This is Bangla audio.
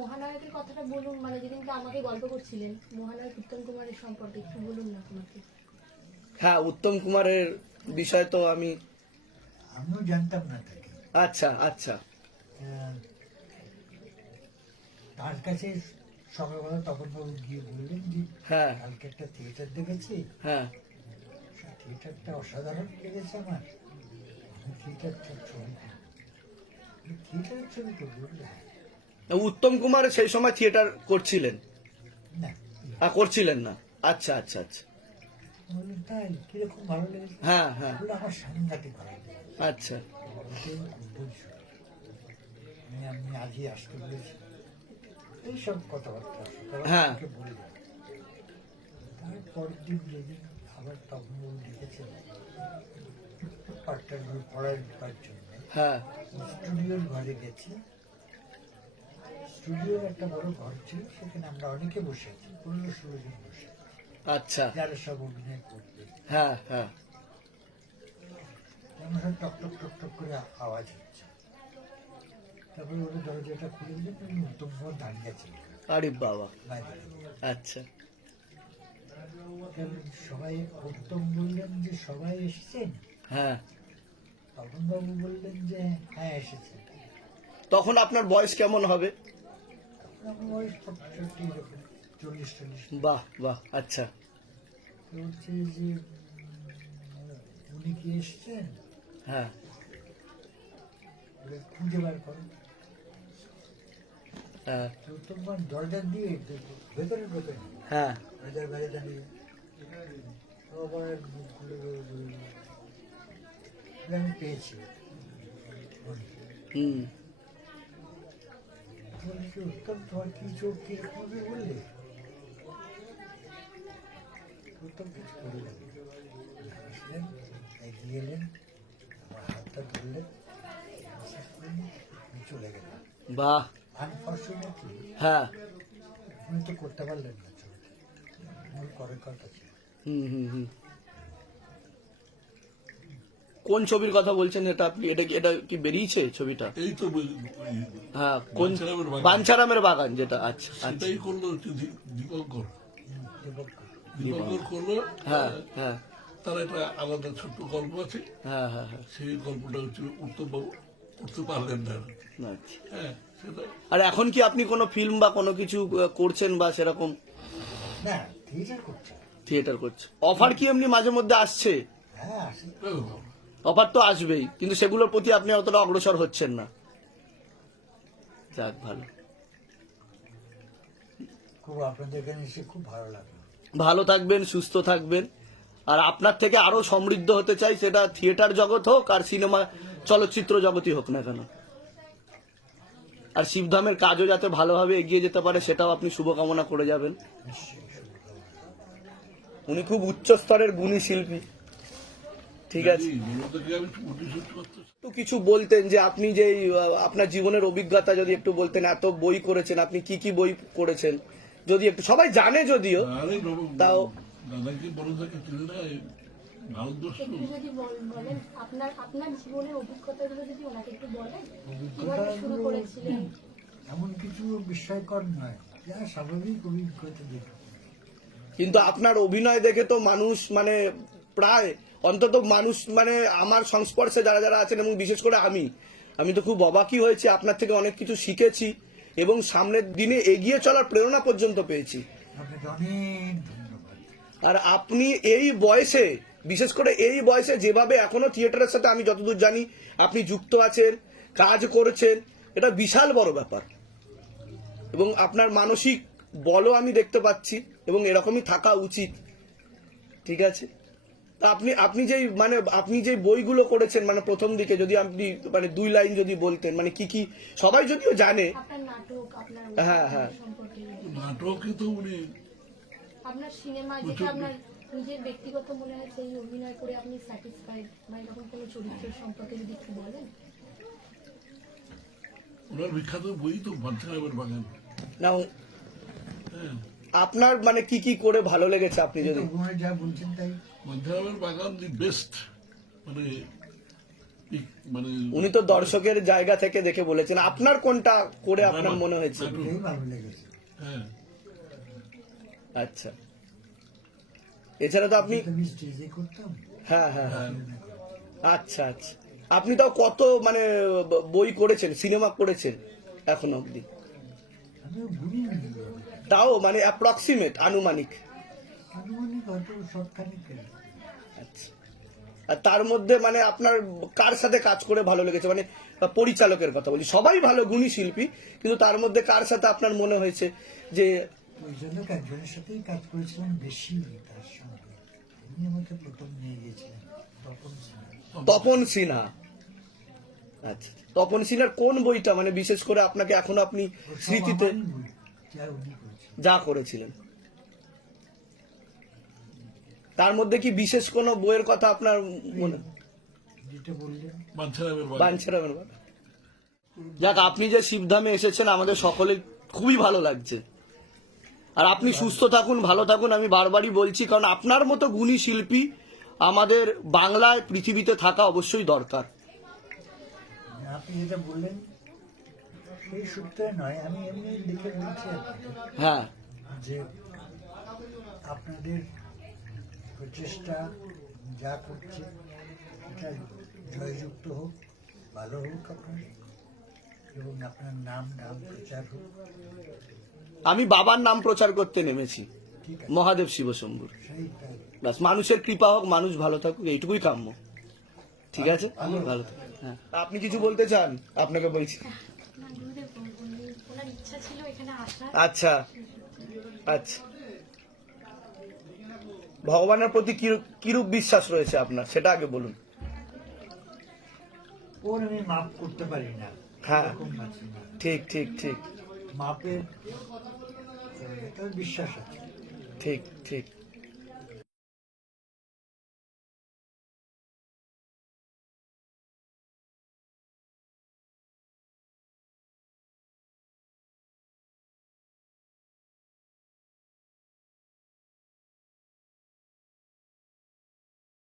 মহানায়কের কথাটা বলুন, মানে যেদিনকে আমাকে গল্প করছিলেন মহানায়ক উত্তম কুমারের সম্পর্কে একটু বলুন না আমাকে। হ্যাঁ, উত্তম কুমারের বিষয় তো আমিও জানতাম না তাকে। আচ্ছা আচ্ছা। তার কাছে সকালবেলা তখন বাবু গিয়ে বললেন যে হ্যাঁ কালকে একটা থিয়েটার দেখেছি, হ্যাঁ থিয়েটারটা অসাধারণ লেগেছে আমার। থিয়েটারের ছবি করবো। উত্তম কুমার সেই সময় থিয়েটার করছিলেন? না, করছিলেন না। আচ্ছা আচ্ছা আচ্ছা। বললেন তাই কিরকম ভালো লেগেছে? হ্যাঁ হ্যাঁ। বলে আমার সাংঘাতিক ভালো লেগেছে। আচ্ছা। আমি আজই আসতে বলেছি, এইসব কথাবার্তা হ্যাঁ। বলে দেয়। তারপরের দিন যেদিন আবার তখন লিখেছেন পাঠটার পড়ার জন্য, হ্যাঁ স্টুডিওর ঘরে গেছি। স্টুডিওর একটা বড় ঘর ছিল, সেখানে আমরা অনেকে বসে আছি, 15-16 জন বসে আছি, আচ্ছা। যারা সব অভিনয় করবে। হ্যাঁ হ্যাঁ। আমার সব টক টক টক টক করে আওয়াজ হচ্ছে। তারপরে ওরা দরজাটা খুলে দিলেন, উত্তম কুমার দাঁড়িয়ে আছে আরে বাবা। বাইরে। আচ্ছা। সবাই উত্তম বললেন যে সবাই এসেছেন? হ্যাঁ। তখন বাবু বললেন যে হ্যাঁ এসেছে। তখন আপনার বয়স কেমন হবে? আমার বয়স 40-40। বাহ বাহ। আচ্ছা। বলছে যে উনি কি এসেছেন? হ্যাঁ। খুঁজে বার করো। হ্যাঁ তোমার দরজা দিয়ে ভেতরে হ্যাঁ। দরজার বাইরে দাঁড়িয়ে আবার আমি পেয়েছি। হুম। বলছি উত্তম তোমার কি চোখ কিরকম বললে? উত্তম কিছু বললেন, আসলেন, এগিয়ে এলেন, আমার হাতটা ধরলেন, চলে গেলেন। বাহ। আনফর্চুনেটলি হ্যাঁ। উনি তো করতে পারলেন না ছবিটা, মূল করার কথা ছিল। হুম হুম হুম। কোন ছবির কথা বলছেন এটা আপনি? এটা কি বেরিয়েছে ছবিটা? এই তো হ্যাঁ, কোন? বাঞ্ছারামের বাগান। বাঞ্ছারামের বাগান, যেটা। আচ্ছা আচ্ছা। সেটাই করলো হচ্ছে দীপঙ্কর করলো। হ্যাঁ হ্যাঁ তার একটা আলাদা ছোট্ট গল্প আছে, হ্যাঁ হ্যাঁ হ্যাঁ। সেই গল্পটা হচ্ছে উত্তমবাবু করতে পারলেন না। আচ্ছা। হ্যাঁ, সেটা আর এখন কি আপনি কোনো ফিল্ম বা কোনো কিছু করছেন বা সেরকম? না, থিয়েটার করছে। থিয়েটার করছে। অফার কি এমনি মাঝে মধ্যে আসছে? হ্যাঁ আসে। অফার তো আসবেই, কিন্তু সেগুলোর প্রতি আপনি অতটা অগ্রসর হচ্ছেন না। যাক, ভালো। খুব আপনাদের এখানে এসে খুব ভালো লাগলো। ভালো থাকবেন, সুস্থ থাকবেন। আর আপনার থেকে আরো সমৃদ্ধ হতে চাই, সেটা থিয়েটার জগৎ হোক আর সিনেমা চলচ্চিত্র জগতই হোক না কেন। আর শিবধামের কাজও যাতে ভালোভাবে এগিয়ে যেতে পারে, সেটাও আপনি শুভকামনা করে যাবেন। উনি খুব উচ্চ স্তরের গুণী শিল্পী। ঠিক আছে। একটু কিছু বলতেন যে আপনি যে আপনার জীবনের অভিজ্ঞতা যদি একটু বলতেন, এত বই করেছেন, আপনি কি কি বই করেছেন যদি একটু, সবাই জানে যদিও, তাও। দাদাকে বড় থেকে চিনি না, ভারতবর্ষ। একটু যদি বলেন আপনার জীবনের অভিজ্ঞতাগুলো যদি ওনাকে একটু বলেন, কিভাবে শুরু করেছিলেন। এমন কিছু বিস্ময়কর নয়, যা স্বাভাবিক অভিজ্ঞতা দেখে। কিন্তু আপনার অভিনয় দেখে তো মানুষ মানে প্রায় অন্তত মানুষ মানে আমার সংস্পর্শে যারা যারা আছেন, এবং বিশেষ করে আমি তো খুব অবাকই হয়েছি, আপনার থেকে অনেক কিছু শিখেছি এবং সামনের দিনে এগিয়ে চলার প্রেরণা পর্যন্ত পেয়েছি। আপনাকে অনেক ধন্যবাদ। আর আপনি এই বয়সে, বিশেষ করে এই বয়সে যেভাবে এখনো থিয়েটারের সাথে আমি যতদূর জানি আপনি যুক্ত আছেন, কাজ করেছেন, এটা বিশাল বড় ব্যাপার। এবং আপনার মানসিক বলও আমি দেখতে পাচ্ছি, এবং এরকমই থাকা উচিত। ঠিক আছে। তা আপনি যে বইগুলো করেছেন, মানে প্রথম দিকে যদি আপনি মানে 2 লাইন যদি বলতেন, মানে কি কি, সবাই যদিও জানে। আপনার নাটক, আপনার হ্যাঁ হ্যাঁ। সম্পর্কে, নাটকে তো উনি, আপনার সিনেমা, যেটা আপনার নিজের ব্যক্তিগত মনে হয় সেই অভিনয় করে আপনি স্যাটিসফাইড, বা এরকম কোনো চরিত্রের সম্পর্কে যদি একটু বলেন। ওনার বিখ্যাত বই তো বাঞ্ছারামের বাগান। না, হ্যাঁ, আপনার মানে কি কি করে ভালো লেগেছে আপনি যদি? যা বলছেন তাই। বাঞ্ছারামের বাগান দি বেস্ট, মানে মানে উনি তো দর্শকের জায়গা থেকে দেখে বলেছেন, আপনার কোনটা করে আপনার মনে হয়েছে? এটাই ভালো লেগেছে। হ্যাঁ আচ্ছা, এছাড়া তো আপনি, আমি স্টেজে করতাম, হ্যাঁ হ্যাঁ হ্যাঁ, আচ্ছা আচ্ছা, আপনি তাও কত মানে বই করেছেন, সিনেমা করেছেন এখন অবধি? আমিও গুনি তাও মানে অ্যাপ্রক্সিমেট, আনুমানিক? আনুমানিক হয়তো সবখানিক। আচ্ছা, আর তার মধ্যে মানে আপনার কার সাথে কাজ করে ভালো লেগেছে, মানে পরিচালকের কথা বলছি, সবাই ভালো গুণী শিল্পী, কিন্তু তার মধ্যে কার সাথে আপনার মনে হয়েছে যে ওই জন্য একজনের সাথেই কাজ করেছিলাম বেশি, তার সঙ্গে উনি আমাকে প্রথম নিয়ে গিয়েছিলেন, তপন সিনহা। তপন সিনহা? আচ্ছা, তপন সিনহার কোন বইটা মানে বিশেষ করে আপনাকে এখনো আপনি ওর সব স্মৃতিতে আমারই বই, যা উনি করেছেন। যা করেছিলেন, তার মধ্যে কি বিশেষ কোনো বইয়ের কথা আপনার মনে? যেটা বললেন বাঞ্ছারামের বাড়ি। বাঞ্ছারামের বাবা। যাক, আপনি যে শিবধামে এসেছেন আমাদের সকলের খুবই ভালো লাগছে, আর আপনি সুস্থ থাকুন, ভালো থাকুন, আমি বারবারই বলছি, কারণ আপনার মতো গুণী শিল্পী আমাদের বাংলায় পৃথিবীতে থাকা অবশ্যই দরকার। আপনি যেটা বললেন সেই সূত্রে নয়, আমি এমনি লিখে বলছি আপনাকে হ্যাঁ, যে আপনাদের প্রচেষ্টা যা করছে এটা জয়যুক্ত হোক, ভালো হোক আপনার, এবং আপনার নাম প্রচার হোক। আমি বাবার নাম প্রচার করতে নেমেছি, ঠিক আছে, মহাদেব শিবশম্ভুর। সেইটাই। বাস, মানুষের কৃপা হোক, মানুষ ভালো থাকুক, এইটুকুই কাম্য। ঠিক আছে, ভালো থাকুন। হ্যাঁ, আপনি কিছু বলতে চান? আপনাকে বলছি। না, গুরুদেব, ওনার ইচ্ছা ছিল এখানে আসার। আচ্ছা আচ্ছা, ভগবানের প্রতি কিরূপ বিশ্বাস রয়েছে আপনার, সেটা আগে বলুন। ওর আমি মাপ করতে পারি না, হ্যাঁ। এরকম আছি না। ঠিক ঠিক ঠিক মাপের একটা বিশ্বাস আছে। ঠিক ঠিক।